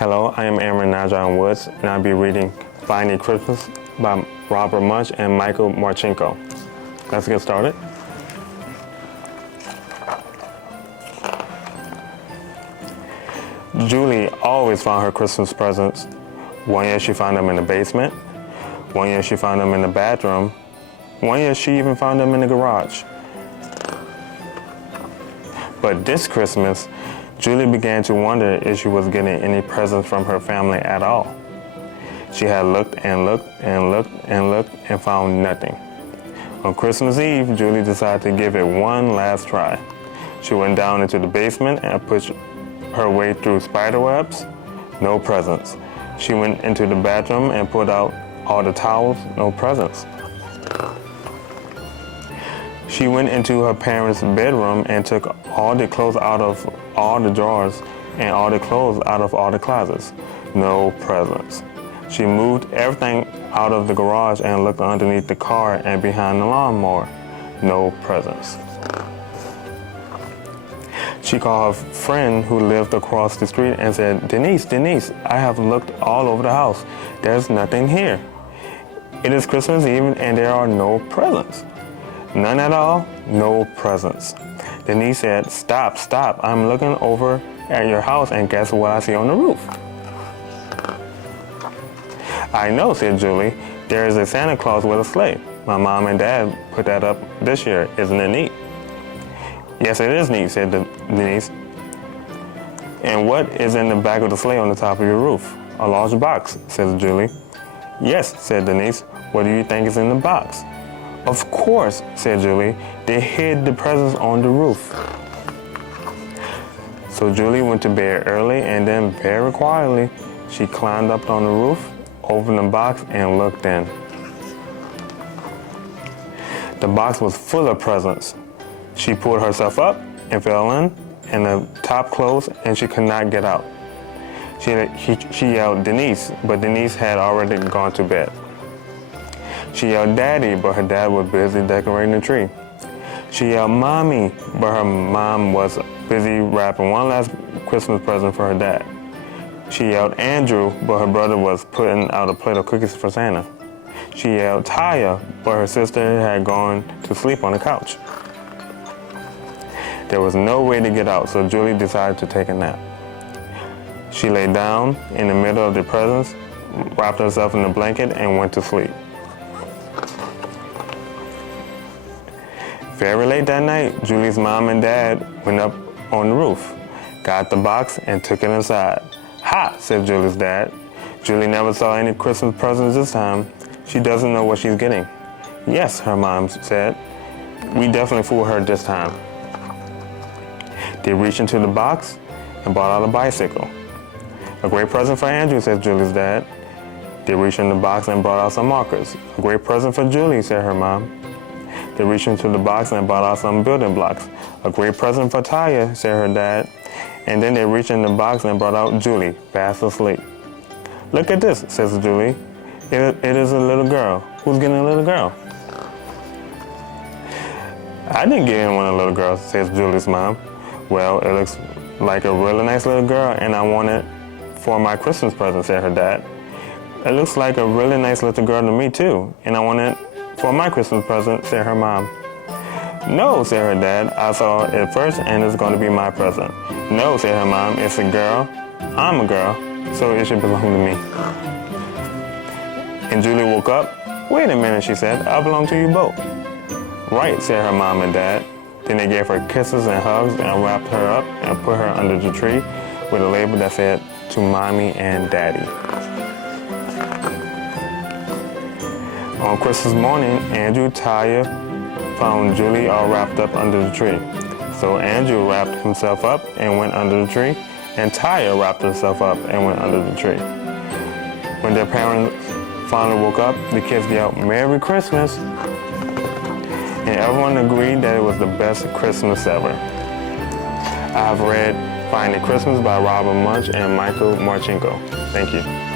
Hello, I am Airman Nie John Woods, and I'll be reading Finding Christmas by Robert Munsch and Michael Marchenko. Let's get started. Julie always found her Christmas presents. One year she found them in the basement. One year she found them in the bathroom. One year she even found them in the garage. But this Christmas, Julie began to wonder if she was getting any presents from her family at all. She had looked and looked and looked and looked and found nothing. On Christmas Eve, Julie decided to give it one last try. She went down into the basement and pushed her way through spider webs. No presents. She went into the bathroom and pulled out all the towels. No presents. She went into her parents' bedroom and took all the clothes out of all the drawers and all the clothes out of all the closets. No presents. She moved everything out of the garage and looked underneath the car and behind the lawnmower. No presents. She called her friend who lived across the street and said, Denise, I have looked all over the house. There's nothing here. It is Christmas Eve and there are no presents. None at all? No presents. Denise said, Stop. I'm looking over at your house and guess what I see on the roof? I know, said Julie. There is a Santa Claus with a sleigh. My mom and dad put that up this year. Isn't it neat? Yes, it is neat, said Denise. And what is in the back of the sleigh on the top of your roof? A large box, says Julie. Yes, said Denise. What do you think is in the box? Of course, said Julie. They hid the presents on the roof. So Julie went to bed early and then very quietly, she climbed up on the roof, opened the box and looked in. The box was full of presents. She pulled herself up and fell in, and the top closed and she could not get out. She yelled, Denise, but Denise had already gone to bed. She yelled, Daddy, but her dad was busy decorating the tree. She yelled, Mommy, but her mom was busy wrapping one last Christmas present for her dad. She yelled, Andrew, but her brother was putting out a plate of cookies for Santa. She yelled, Taya, but her sister had gone to sleep on the couch. There was no way to get out, so Julie decided to take a nap. She lay down in the middle of the presents, wrapped herself in a blanket, and went to sleep. Very late that night, Julie's mom and dad went up on the roof, got the box, and took it inside. Ha, said Julie's dad. Julie never saw any Christmas presents this time. She doesn't know what she's getting. Yes, her mom said. We definitely fooled her this time. They reached into the box and brought out a bicycle. A great present for Andrew, said Julie's dad. They reached in the box and brought out some markers. A great present for Julie, said her mom. They reached into the box and brought out some building blocks. A great present for Taya, said her dad. And then they reached in the box and brought out Julie, fast asleep. Look at this, says Julie. It is a little girl. Who's getting a little girl? I didn't get anyone a little girl, says Julie's mom. Well, it looks like a really nice little girl and I want it for my Christmas present, said her dad. It looks like a really nice little girl to me too, and I want it for my Christmas present, said her mom. No, said her dad. I saw it first and it's going to be my present. No, said her mom. It's a girl. I'm a girl, so it should belong to me. And Julie woke up. Wait a minute, she said. I belong to you both. Right, said her mom and dad. Then they gave her kisses and hugs and wrapped her up and put her under the tree with a label that said, to Mommy and Daddy. On Christmas morning, Andrew, Taya, found Julie all wrapped up under the tree. So Andrew wrapped himself up and went under the tree, and Taya wrapped herself up and went under the tree. When their parents finally woke up, the kids yelled, Merry Christmas! And everyone agreed that it was the best Christmas ever. I have read Finding Christmas by Robert Munsch and Michael Marchenko. Thank you.